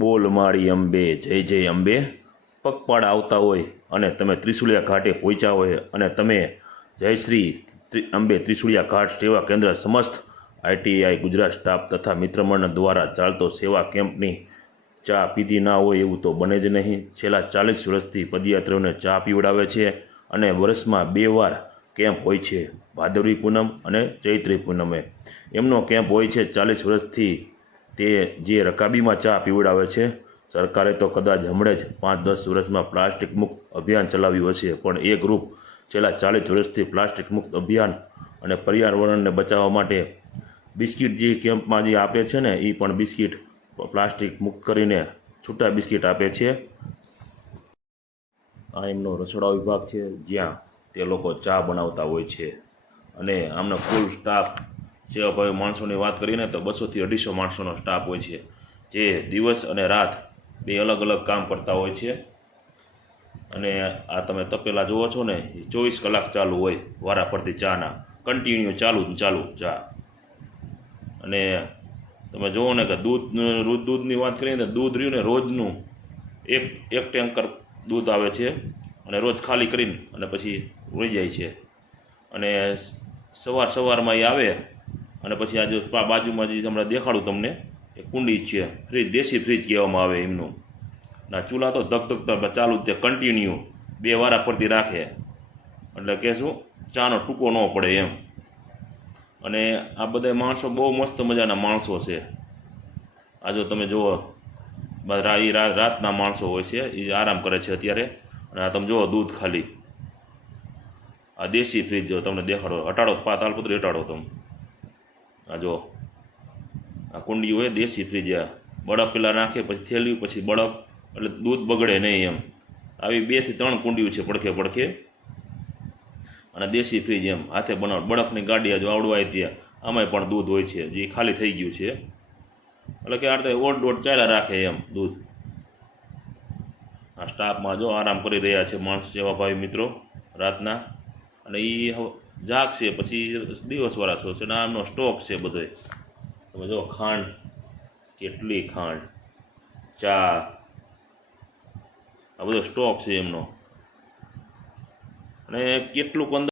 બોલ માળી અંબે જય જય અંબે પગપાળા આવતા હોય અને તમે ત્રિશુલિયા ઘાટે પહોંચ્યા હોય અને તમે જય શ્રી અંબે ત્રિશુલિયા ઘાટ સેવા કેન્દ્ર સમસ્ત આઈટીઆઈ ગુજરાત સ્ટાફ તથા મિત્રમંડળ દ્વારા ચાલતો સેવા કેમ્પની ચા પીધી ના હોય એવું તો બને જ નહીં। છેલ્લા 40 વર્ષથી પદયાત્રીઓને ચા પીવડાવે છે અને વર્ષમાં 2 વાર કેમ્પ હોય છે, ભાદરવી પૂનમ અને ચૈત્રી પૂનમે એમનો કેમ્પ હોય છે। 40 વર્ષથી તે જે રકાબીમાં ચા પીવડાવે છે। સરકારે તો કદાચ હમણાં જ 5-10 વર્ષમાં પ્લાસ્ટિક મુક્ત અભિયાન ચલાવ્યું હશે, પણ એ ગ્રુપ છેલ્લા 40 વર્ષથી પ્લાસ્ટિક મુક્ત અભિયાન અને પર્યાવરણને બચાવવા માટે બિસ્કિટ જે કેમ્પમાં જે આપે છે ને, એ પણ બિસ્કિટ પ્લાસ્ટિક મુક્ત કરીને છૂટા બિસ્કિટ આપે છે। આ એમનો રસોડા વિભાગ છે, જ્યાં તે લોકો ચા બનાવતા હોય છે અને આમનો કુલ સ્ટાફ સેવાભાવી માણસોની વાત કરીને તો 200થી 250 માણસોનો સ્ટાફ હોય છે, જે દિવસ અને રાત 2 અલગ અલગ કામ કરતા હોય છે। અને આ તમે તપેલા જુઓ છો ને, એ 24 કલાક ચાલુ હોય, વારાફરતી ચાના કન્ટિન્યુ ચાલુ ચા। અને તમે જુઓ ને કે દૂધની વાત કરીએ ને, દૂધ રહ્યું ને રોજનું એક ટેન્કર દૂધ આવે છે અને રોજ ખાલી કરીને અને પછી વહી જાય છે। અને સવારમાં એ આવે અને પછી આ જો બાજુમાં જે હમણાં દેખાડું તમને, એ કુંડી છે, ફ્રીજ, દેશી ફ્રીજ કહેવામાં આવે એમનું। ના ચૂલા તો ધગધગતા ચાલુ જ તે કન્ટિન્યુ 2 વારા ફરતી રાખે, એટલે કે શું ચાનો ટૂંકો ન પડે એમ। અને આ બધા માણસો બહુ મસ્ત મજાના માણસો છે। આ જો તમે જુઓ, એ રાતના માણસો હોય છે, એ આરામ કરે છે અત્યારે। અને આ તમે જુઓ દૂધ ખાલી, આ દેશી ફ્રીજ જો તમને દેખાડો, હટાડો તાલપત્રી હટાડો તમે, આ જો આ કુંડી હોય દેશી ફ્રીજ, બળફ પેલા નાખે પછી થેલ્યું પછી બળફ, એટલે દૂધ બગડે નહીં એમ। આવી 2 થી 3 કુંડીઓ છે પડખે અને દેશી ફ્રીજ એમ હાથે બનાવ, બળફની ગાડી જો આવડવાય ત્યાં આમાંય પણ દૂધ હોય છે, જે ખાલી થઈ ગયું છે, એટલે કે આ ઓટ ચાલ્યા રાખે એમ દૂધ। આ સ્ટાફમાં જો આરામ કરી રહ્યા છે માણસ સેવાભાવી મિત્રો રાતના, અને એ જાગશે પછી દિવસવાળા શો છે ને આમનો સ્ટોક છે બધો। તમે જો ખાંડ, કેટલી ખાંડ, ચા, આ બધો સ્ટોક છે એમનો, અને કેટલુંક અંદર